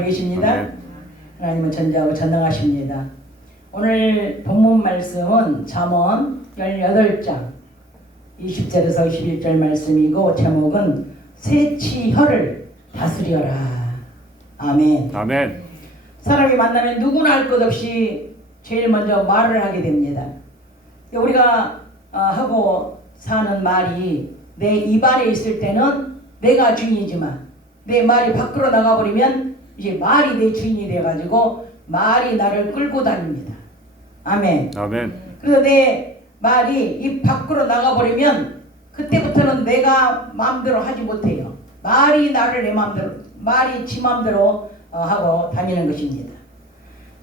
계십니다. 하나님은 전지하고 전능하십니다. 오늘 본문 말씀은 잠언 18장 20절에서 21절 말씀이고 제목은 새 혀를 다스려라. 아멘. 아멘. 사람이 만나면 누구나 할 것 없이 제일 먼저 말을 하게 됩니다. 우리가 하고 사는 말이 내 입안에 있을 때는 내가 주인이지만 내 말이 밖으로 나가버리면 이제 말이 내 주인이 돼가지고 말이 나를 끌고 다닙니다. 아멘. 아멘. 그래서 내 말이 입 밖으로 나가버리면 그때부터는 내가 마음대로 하지 못해요. 말이 나를 내 마음대로, 말이 지 마음대로 하고 다니는 것입니다.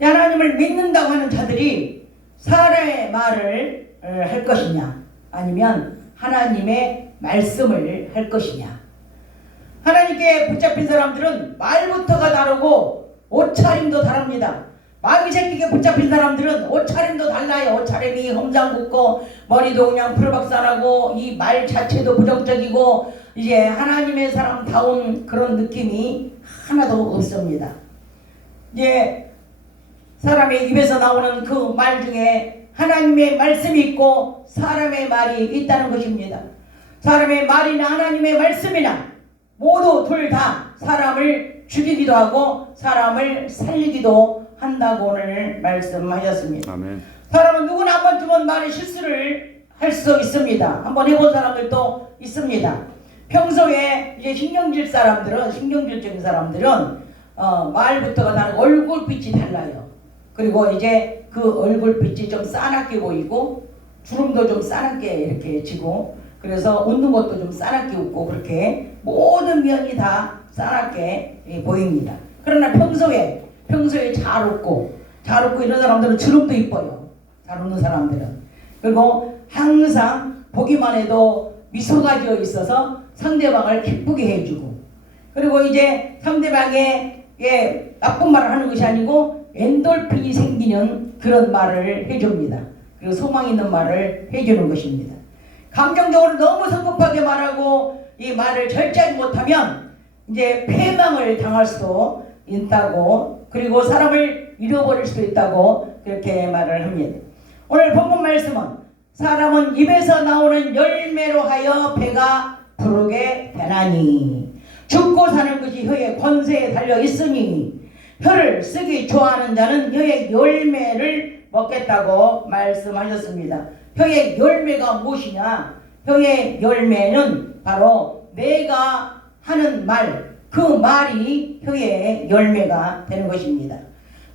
하나님을 믿는다고 하는 자들이 사람의 말을 할 것이냐 아니면 하나님의 말씀을 할 것이냐. 하나님께 붙잡힌 사람들은 말부터가 다르고 옷차림도 다릅니다. 마귀 새끼에 붙잡힌 사람들은 옷차림도 달라요. 옷차림이 험상궂고 머리도 그냥 풀박산하고 이 말 자체도 부정적이고 이제 하나님의 사람다운 그런 느낌이 하나도 없습니다. 이제 사람의 입에서 나오는 그 말 중에 하나님의 말씀이 있고 사람의 말이 있다는 것입니다. 사람의 말이나 하나님의 말씀이나 모두 둘 다 사람을 죽이기도 하고 사람을 살리기도 한다고 오늘 말씀하셨습니다. 아멘. 사람은 누구나 한 번쯤은 말의 실수를 할 수 있습니다. 한번 해본 사람들도 있습니다. 평소에 이제 신경질적인 사람들은 말부터가 다른 얼굴빛이 달라요. 그리고 이제 그 얼굴빛이 좀 싸납게 보이고 주름도 좀 싸납게 이렇게 지고 그래서 웃는 것도 좀 싸납게 웃고 그렇게 모든 면이 다 싸납게 보입니다. 그러나 평소에 잘 웃고 이런 사람들은 주름도 이뻐요. 잘 웃는 사람들은. 그리고 항상 보기만 해도 미소가 지어 있어서 상대방을 기쁘게 해주고 그리고 이제 상대방에게 나쁜 말을 하는 것이 아니고 엔돌핀이 생기는 그런 말을 해줍니다. 그리고 소망 있는 말을 해주는 것입니다. 감정적으로 너무 성급하게 말하고 이 말을 절제하지 못하면 이제 패망을 당할 수도 있다고 그리고 사람을 잃어버릴 수도 있다고 그렇게 말을 합니다. 오늘 본문 말씀은 사람은 입에서 나오는 열매로 하여 배가 부르게 되나니 죽고 사는 것이 혀의 권세에 달려 있으니 혀를 쓰기 좋아하는 자는 혀의 열매를 먹겠다고 말씀하셨습니다. 혀의 열매가 무엇이냐? 혀의 열매는 바로 내가 하는 말, 그 말이 혀의 열매가 되는 것입니다.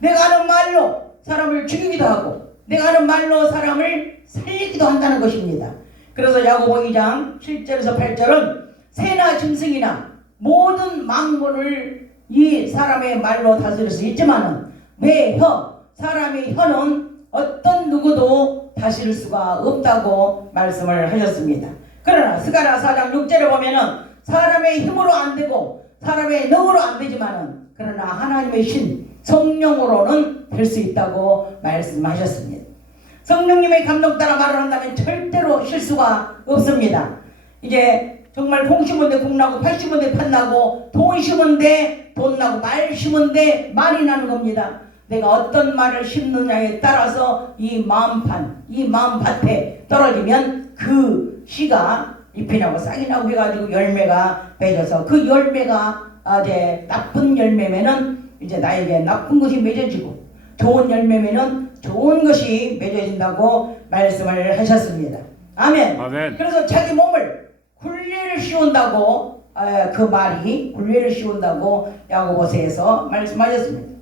내가 하는 말로 사람을 죽이기도 하고 내가 하는 말로 사람을 살리기도 한다는 것입니다. 그래서 야고보 2장 7절에서 8절은 새나 짐승이나 모든 만물을 이 사람의 말로 다스릴 수 있지만은 내 혀, 사람의 혀는 어떤 누구도 다스릴 수가 없다고 말씀을 하셨습니다. 그러나 스가랴 4장 6절에 보면은 사람의 힘으로 안 되고 사람의 능으로 안 되지만은 그러나 하나님의 신 성령으로는 될 수 있다고 말씀하셨습니다. 성령님의 감동 따라 말을 한다면 절대로 실수가 없습니다. 이제 정말 콩 심은 데 콩 나고 팥 심은 데 팥 나고 돈 심은 데 돈 나고 말 심은 데 말이 나는 겁니다. 내가 어떤 말을 심느냐에 따라서 이 마음밭에 떨어지면 그 씨가 잎이 나고 싹이 나고 해가지고 열매가 맺어서 그 열매가 이제 나쁜 열매면은 이제 나에게 나쁜 것이 맺어지고 좋은 열매면은 좋은 것이 맺어진다고 말씀을 하셨습니다. 아멘. 아멘. 그래서 자기 몸을 굴레를 씌운다고 그 말이 굴레를 씌운다고 야고보서에서 말씀하셨습니다.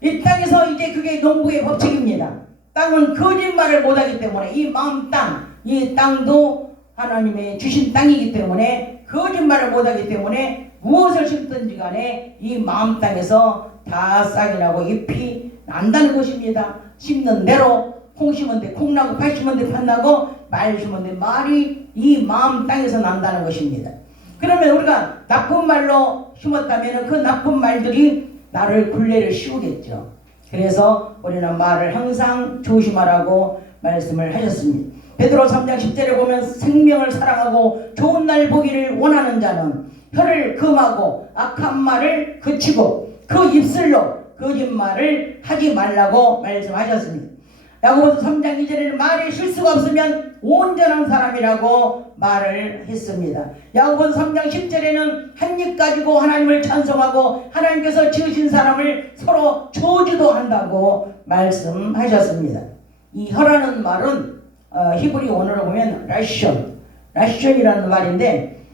이 땅에서 이제 그게 농부의 법칙입니다. 땅은 거짓말을 못하기 때문에 이 마음 땅, 이 땅도 하나님의 주신 땅이기 때문에 거짓말을 못하기 때문에 무엇을 심든지 간에 이 마음 땅에서 다 싹이 나고 잎이 난다는 것입니다. 심는 대로 콩 심은 데 콩 나고 팥 심은 데 팥 나고 말 심은 데 말이 이 마음 땅에서 난다는 것입니다. 그러면 우리가 나쁜 말로 심었다면 그 나쁜 말들이 나를 굴레를 씌우겠죠. 그래서 우리는 말을 항상 조심하라고 말씀을 하셨습니다. 베드로 3장 10절에 보면 생명을 사랑하고 좋은 날 보기를 원하는 자는 혀를 금하고 악한 말을 그치고 그 입술로 거짓말을 하지 말라고 말씀하셨습니다. 야고보서 3장 2절에는 말에 실수가 없으면 온전한 사람이라고 말을 했습니다. 야고보서 3장 10절에는 한 입 가지고 하나님을 찬송하고 하나님께서 지으신 사람을 서로 저주도 한다고 말씀하셨습니다. 이 혀라는 말은 히브리 원어로 보면 라션이라는 말인데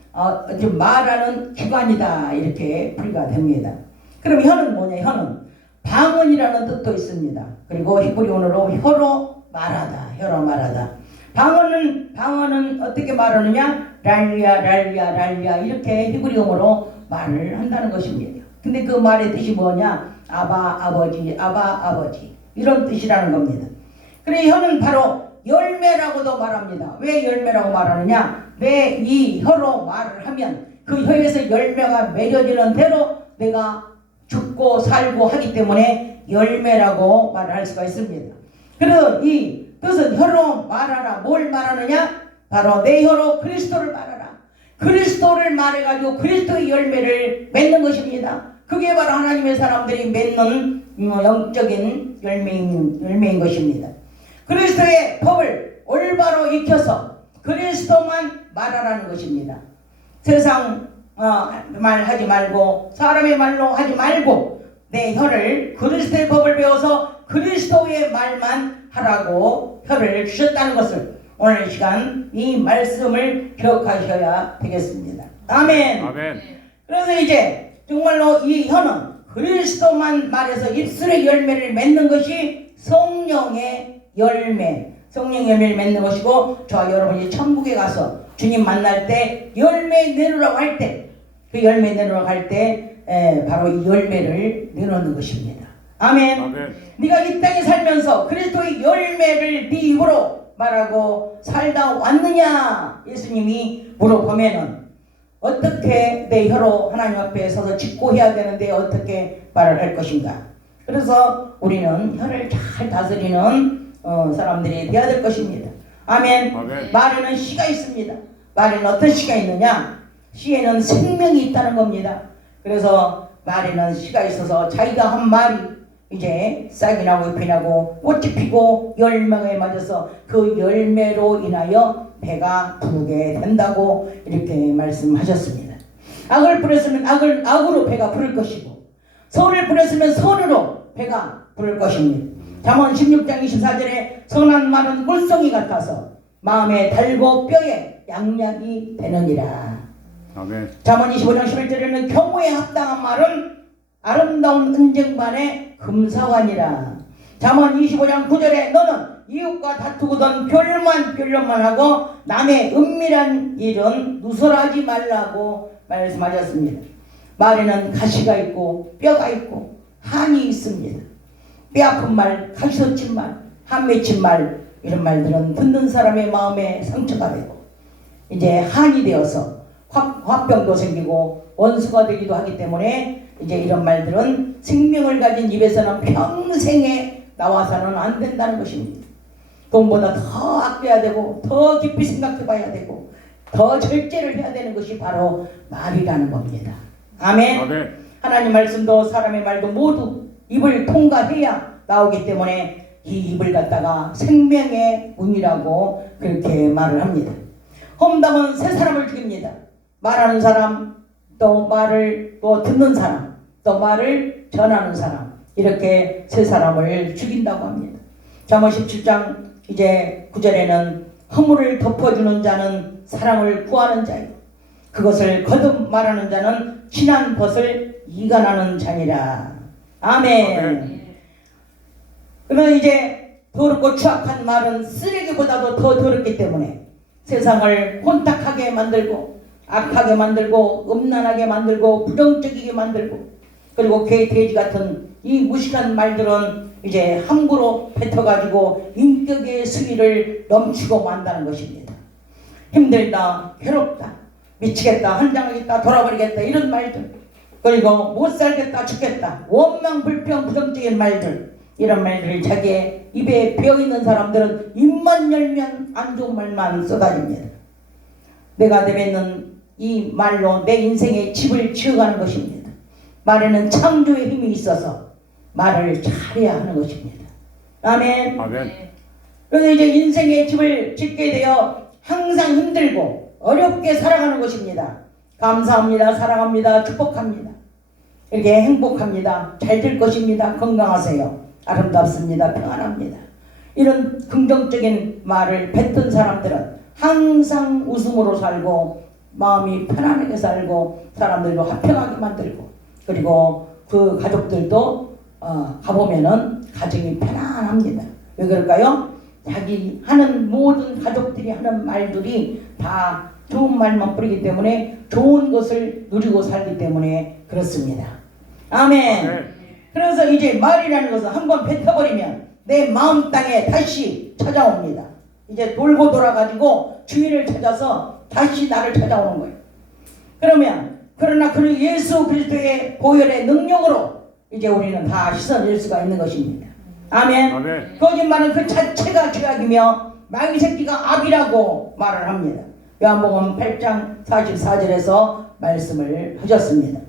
좀 말하는 기관이다 이렇게 풀이가 됩니다. 그럼 혀는 뭐냐? 혀는 방언이라는 뜻도 있습니다. 그리고 히브리 원어로 혀로 말하다. 방언은 어떻게 말하느냐? 랄리아 이렇게 히브리 원어로 말을 한다는 것입니다. 근데 그 말의 뜻이 뭐냐? 아버지 이런 뜻이라는 겁니다. 그래 혀는 바로 열매라고도 말합니다. 왜 열매라고 말하느냐? 왜 이 혀로 말을 하면 그 혀에서 열매가 맺어지는 대로 내가 죽고 살고 하기 때문에 열매라고 말을 할 수가 있습니다. 그래서 이 뜻은 혀로 말하라. 뭘 말하느냐? 바로 내 혀로 그리스도를 말하라. 그리스도를 말해가지고 그리스도의 열매를 맺는 것입니다. 그게 바로 하나님의 사람들이 맺는 영적인 열매인 것입니다. 그리스도의 법을 올바로 익혀서 그리스도만 말하라는 것입니다. 세상 말하지 말고 사람의 말로 하지 말고 내 혀를 그리스도의 법을 배워서 그리스도의 말만 하라고 혀를 주셨다는 것을 오늘 시간 이 말씀을 기억하셔야 되겠습니다. 아멘. 그래서 이제 정말로 이 혀는 그리스도만 말해서 입술의 열매를 맺는 것이 성령의 열매를 맺는 것이고, 저와 여러분이 천국에 가서 주님 만날 때 열매 내놓으라고 할 때, 그 열매 내놓으라고 할 때 바로 이 열매를 내놓는 것입니다. 아멘. 네가 이 땅에 살면서 그리스도의 열매를 네 입으로 말하고 살다 왔느냐? 예수님이 물어보면은 어떻게 내 혀로 하나님 앞에 서서 직고해야 되는데 어떻게 말을 할 것인가? 그래서 우리는 혀를 잘 다스리는 사람들이 되어야 될 것입니다. 아멘. 말에는 씨가 있습니다. 말에는 어떤 씨가 있느냐? 씨에는 생명이 있다는 겁니다. 그래서 말에는 씨가 있어서 자기가 한 말이 이제 싹이 나고 잎이 나고 꽃이 피고 열매에 맞아서 그 열매로 인하여 배가 부르게 된다고 이렇게 말씀하셨습니다. 악을 뿌렸으면 악으로 배가 부를 것이고 선을 뿌렸으면 선으로 배가 부를 것입니다. 잠언 16장 24절에 선한 말은 꿀송이 같아서 마음에 달고 뼈에 양약이 되느니라. 아멘. 잠언 25장 11절에는 경우에 합당한 말은 아름다운 은쟁반의 금사환이라. 잠언 25장 9절에 너는 이웃과 다투거든 변론만 하고 남의 은밀한 일은 누설하지 말라고 말씀하셨습니다. 말에는 가시가 있고 뼈가 있고 한이 있습니다. 뼈아픈 말, 가시서친 말, 한 맺힌 말, 이런 말들은 듣는 사람의 마음에 상처가 되고 이제 한이 되어서 화병도 생기고 원수가 되기도 하기 때문에 이제 이런 말들은 생명을 가진 입에서는 평생에 나와서는 안 된다는 것입니다. 돈보다 더 아껴야 되고 더 깊이 생각해 봐야 되고 더 절제를 해야 되는 것이 바로 말이라는 겁니다. 아멘. 하나님 말씀도 사람의 말도 모두 입을 통과해야 나오기 때문에 이 입을 갖다가 생명의 문이라고 그렇게 말을 합니다. 험담은 세 사람을 죽입니다. 말하는 사람, 또 말을 또 듣는 사람, 또 말을 전하는 사람, 이렇게 세 사람을 죽인다고 합니다. 잠언 17장 이제 9절에는 허물을 덮어주는 자는 사랑을 구하는 자이고 그것을 거듭 말하는 자는 친한 것을 이간하는 자니라. 아멘. 그러면 이제 더럽고 추악한 말은 쓰레기보다도 더 더럽기 때문에 세상을 혼탁하게 만들고 악하게 만들고 음란하게 만들고 부정적이게 만들고 그리고 개 돼지 같은 이 무식한 말들은 이제 함부로 뱉어가지고 인격의 수위를 넘치고 만다는 것입니다. 힘들다, 괴롭다, 미치겠다, 환장하겠다, 돌아버리겠다 이런 말들, 그리고 못살겠다, 죽겠다, 원망, 불평, 부정적인 말들, 이런 말들을 자기의 입에 배어있는 사람들은 입만 열면 안 좋은 말만 쏟아집니다. 내가 내뱉는 이 말로 내 인생의 집을 지어가는 것입니다. 말에는 창조의 힘이 있어서 말을 잘해야 하는 것입니다. 아멘. 아멘. 그래서 이제 인생의 집을 짓게 되어 항상 힘들고 어렵게 살아가는 것입니다. 감사합니다. 사랑합니다. 축복합니다. 이렇게 행복합니다. 잘 될 것입니다. 건강하세요. 아름답습니다. 평안합니다. 이런 긍정적인 말을 뱉은 사람들은 항상 웃음으로 살고 마음이 편안하게 살고 사람들도 화평하게 만들고 그리고 그 가족들도 가보면은 가정이 편안합니다. 왜 그럴까요? 자기 하는 모든 가족들이 하는 말들이 다 좋은 말만 뿌리기 때문에 좋은 것을 누리고 살기 때문에 그렇습니다. 아멘. 그래서 이제 말이라는 것은 한번 뱉어버리면 내 마음 땅에 다시 찾아옵니다. 이제 돌고 돌아가지고 주인을 찾아서 다시 나를 찾아오는 거예요. 그러나 그 예수 그리스도의 보혈의 능력으로 이제 우리는 다 씻어낼 수가 있는 것입니다. 아멘. 아멘. 거짓말은 그 자체가 죄악이며 마귀 새끼가 악이라고 말을 합니다. 요한복음 8장 44절에서 말씀을 하셨습니다.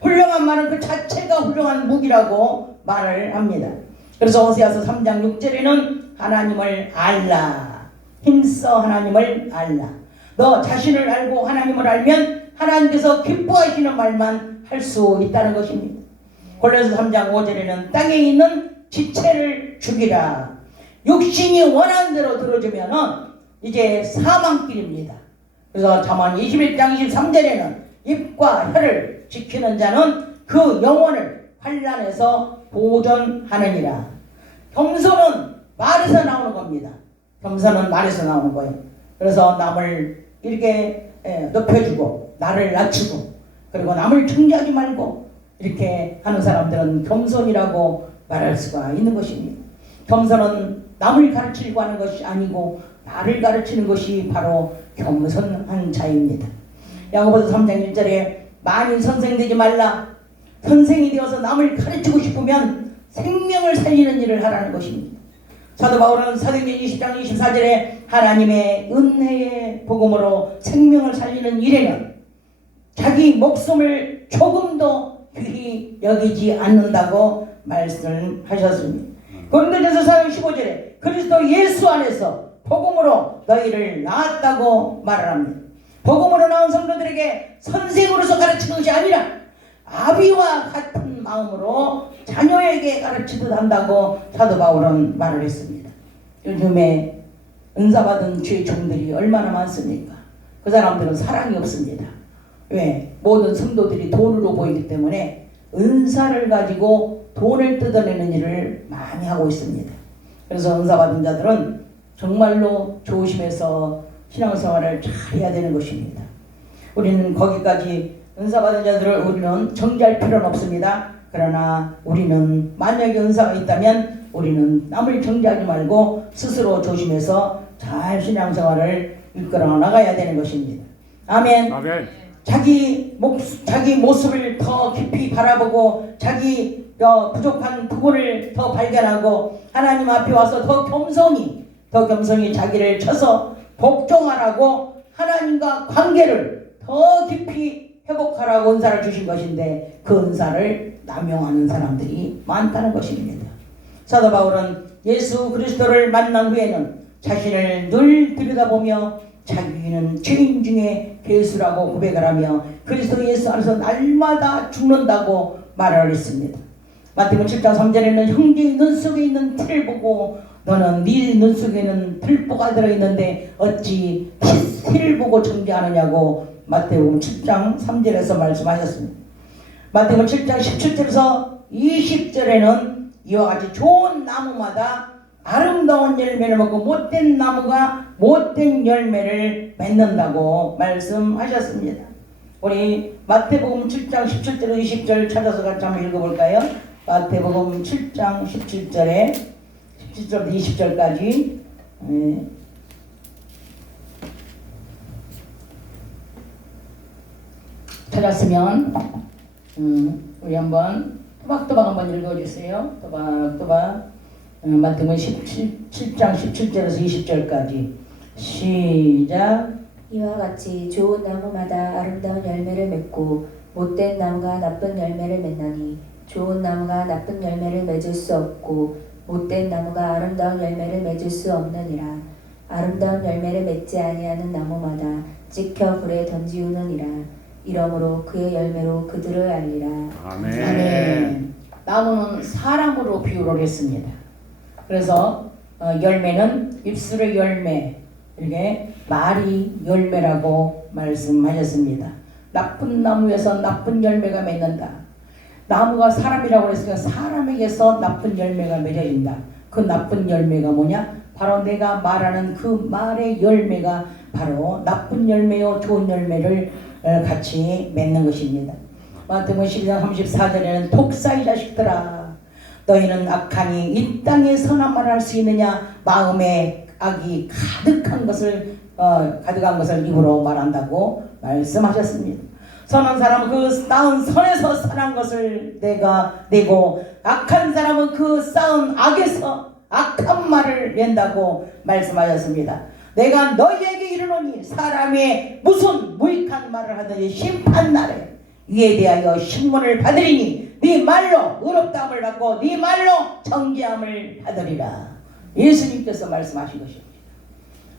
훌륭한 말은 그 자체가 훌륭한 무기라고 말을 합니다. 그래서 호세아서 3장 6절에는 하나님을 알라. 힘써 하나님을 알라. 너 자신을 알고 하나님을 알면 하나님께서 기뻐하시는 말만 할 수 있다는 것입니다. 골로새 3장 5절에는 땅에 있는 지체를 죽이라. 육신이 원하는 대로 들어주면은 이제 사망길입니다. 그래서 잠언 21장 23절에는 입과 혀를 지키는 자는 그 영혼을 환난에서 보존하느니라. 겸손은 말에서 나오는 겁니다. 겸손은 말에서 나오는 거예요. 그래서 남을 이렇게 높여주고 나를 낮추고 그리고 남을 중지하지 말고 이렇게 하는 사람들은 겸손이라고 말할 수가 있는 것입니다. 겸손은 남을 가르치려고 하는 것이 아니고 나를 가르치는 것이 바로 겸손한 자입니다. 야고보서 3장 1절에 만인 선생 되지 말라. 선생이 되어서 남을 가르치고 싶으면 생명을 살리는 일을 하라는 것입니다. 사도 바울은 사도행전 20장 24절에 하나님의 은혜의 복음으로 생명을 살리는 일에는 자기 목숨을 조금도 귀히 여기지 않는다고 말씀하셨습니다. 고린도전서 4장 15절에 그리스도 예수 안에서 복음으로 너희를 낳았다고 말을 합니다. 복음으로 나온 성도들에게 선생으로서 가르치는 것이 아니라 아비와 같은 마음으로 자녀에게 가르치듯 한다고 사도 바울은 말을 했습니다. 요즘에 은사받은 주의 종들이 얼마나 많습니까? 그 사람들은 사랑이 없습니다. 왜? 모든 성도들이 돈으로 보이기 때문에 은사를 가지고 돈을 뜯어내는 일을 많이 하고 있습니다. 그래서 은사받은 자들은 정말로 조심해서 신앙생활을 잘 해야 되는 것입니다. 우리는 거기까지 은사받은 자들을 우리는 정죄할 필요는 없습니다. 그러나 우리는 만약에 은사가 있다면 우리는 남을 정죄하지 말고 스스로 조심해서 잘 신앙생활을 이끌어 나가야 되는 것입니다. 아멘. 아멘. 자기 모습을 더 깊이 바라보고 자기 부족한 부분을 더 발견하고 하나님 앞에 와서 더 겸손히 자기를 쳐서 복종하라고 하나님과 관계를 더 깊이 회복하라고 은사를 주신 것인데 그 은사를 남용하는 사람들이 많다는 것입니다. 사도 바울은 예수 그리스도를 만난 후에는 자신을 늘 들여다보며 자기는 죄인 중에 괴수라고 고백을 하며 그리스도 예수 안에서 날마다 죽는다고 말을 했습니다. 마태복음 7장 3절에는 형제의 눈 속에 있는 티를 보고 너는 네 눈 속에는 들보가 들어있는데 어찌 티를 보고 정죄하느냐고 마태복음 7장 3절에서 말씀하셨습니다. 마태복음 7장 17절에서 20절에는 이와 같이 좋은 나무마다 아름다운 열매를 먹고 못된 나무가 못된 열매를 맺는다고 말씀하셨습니다. 우리 마태복음 7장 17절에서 20절 찾아서 같이 한번 읽어볼까요? 마태복음 7장 17절에 17절부터 20절까지 찾았으면 우리 한번 또박또박 한번 읽어주세요. 또박또박 마태복음 7장 17절에서 20절까지 시작. 이와 같이 좋은 나무마다 아름다운 열매를 맺고 못된 나무가 나쁜 열매를 맺나니 좋은 나무가 나쁜 열매를 맺을 수 없고 못된 나무가 아름다운 열매를 맺을 수 없느니라. 아름다운 열매를 맺지 아니하는 나무마다 찍혀 불에 던지우느니라. 이러므로 그의 열매로 그들을 알리라. 아멘. 아멘. 나무는 사람으로 비유를 했습니다. 그래서 열매는 입술의 열매, 이렇게 말이 열매라고 말씀하셨습니다. 나쁜 나무에서 나쁜 열매가 맺는다. 나무가 사람이라고 했으니까 사람에게서 나쁜 열매가 맺어진다. 그 나쁜 열매가 뭐냐? 바로 내가 말하는 그 말의 열매가 바로 나쁜 열매요 좋은 열매를 같이 맺는 것입니다. 마태복음 12장 34절에는 독사의 자식들아 너희는 악하니 이 땅에 선한 말을 할 수 있느냐? 마음에 악이 가득한 것을 입으로 말한다고 말씀하셨습니다. 선한 사람은 그 낳은 선에서 선한 것을 내고 악한 사람은 그 쌓은 악에서 악한 말을 낸다고 말씀하셨습니다. 내가 너희에게 이르노니 사람의 무슨 무익한 말을 하든지 심판날에 이에 대하여 신문을 받으리니 네 말로 의롭다함을 받고 네 말로 정죄함을 받으리라. 예수님께서 말씀하신 것입니다.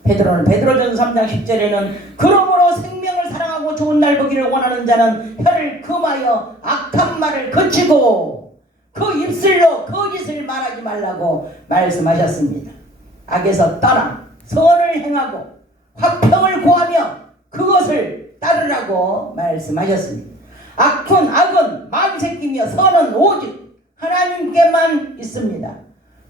베드로전서 3장 10절에는 그러므로 생명을 사랑하고 좋은 날 보기를 원하는 자는 혀를 금하여 악한 말을 거치고 그 입술로 거짓을 말하지 말라고 말씀하셨습니다. 악에서 떠나 선을 행하고 화평을 구하며 그것을 따르라고 말씀하셨습니다. 악은 만새끼며 선은 오직 하나님께만 있습니다.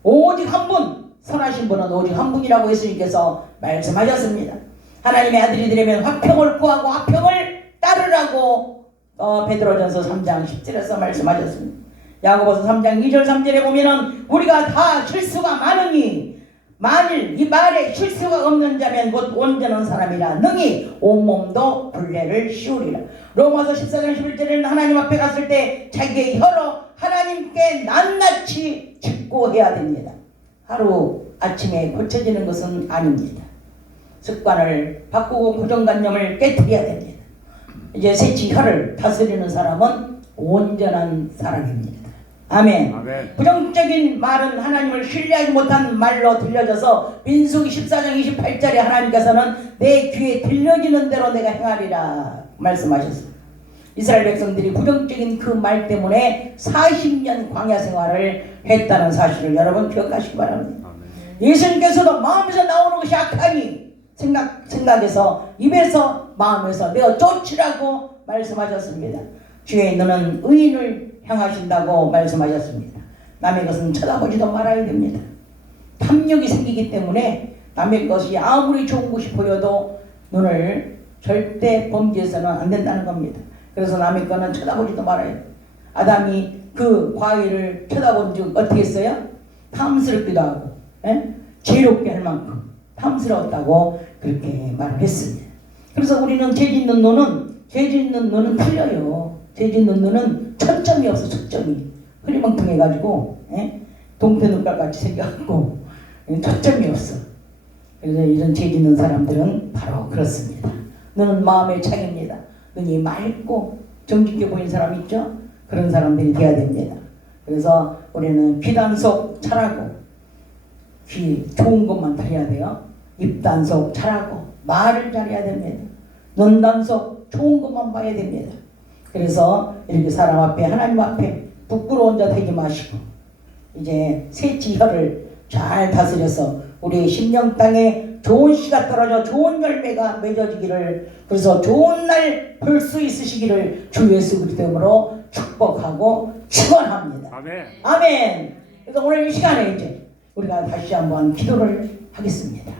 오직 한 분, 선하신 분은 오직 한 분이라고 예수님께서 말씀하셨습니다. 하나님의 아들이 되려면 화평을 구하고 화평을 따르라고 베드로전서 3장 10절에서 말씀하셨습니다. 야고보서 3장 2절 3절에 보면은 우리가 다 실수가 많으니 만일 이 말에 실수가 없는 자면 곧 온전한 사람이라 능히 온몸도 불례를 씌우리라. 로마서 14장 11절에는 하나님 앞에 갔을 때 자기의 혀로 하나님께 낱낱이 직고해야 됩니다. 하루 아침에 고쳐지는 것은 아닙니다. 습관을 바꾸고 고정관념을 깨뜨려야 됩니다. 이제 셋이 혀를 다스리는 사람은 온전한 사람입니다. 아멘. 아멘. 부정적인 말은 하나님을 신뢰하지 못한 말로 들려져서 민수기 14장 28절에 하나님께서는 내 귀에 들려지는 대로 내가 행하리라 말씀하셨습니다. 이스라엘 백성들이 부정적인 그 말 때문에 40년 광야 생활을 했다는 사실을 여러분 기억하시기 바랍니다. 예수님께서도 마음에서 나오는 것이 악하니 생각에서 입에서 마음에서 내어 쫓으라고 말씀하셨습니다. 주의 너는 의인을 향하신다고 말씀하셨습니다. 남의 것은 쳐다보지도 말아야 됩니다. 탐욕이 생기기 때문에 남의 것이 아무리 좋은 것이 보여도 눈을 절대 범죄해서는 안 된다는 겁니다. 그래서 남의 거는 쳐다보지도 말아야 돼요. 아담이 그 과일을 쳐다본 즉 어떻게 했어요? 탐스럽기도 하고 죄롭게 할 만큼 탐스러웠다고 그렇게 말을 했습니다. 그래서 우리는 죄 짓는 눈은 틀려요. 죄 짓는 눈은 초점이 없어. 초점이 흐리멍텅해가지고 동태 눈깔같이 생겨갖고 초점이 없어. 그래서 이런 죄 짓는 사람들은 바로 그렇습니다. 눈은 마음의 창입니다. 눈이 맑고 정직해 보이는 사람 있죠? 그런 사람들이 돼야 됩니다. 그래서 우리는 귀단속 잘하고 귀 좋은 것만 들어야 돼요. 입단속 잘하고 말을 잘해야 됩니다. 눈단속 좋은 것만 봐야 됩니다. 그래서 이렇게 사람 앞에 하나님 앞에 부끄러운 자 되지 마시고 이제 셋이 혀를 잘 다스려서 우리의 심령 땅에 좋은 씨가 떨어져 좋은 열매가 맺어지기를 그래서 좋은 날 볼 수 있으시기를 주 예수 그리스도로 축복하고 축원합니다. 아멘. 아멘. 그래서 오늘 이 시간에 이제 우리가 다시 한번 기도를 하겠습니다.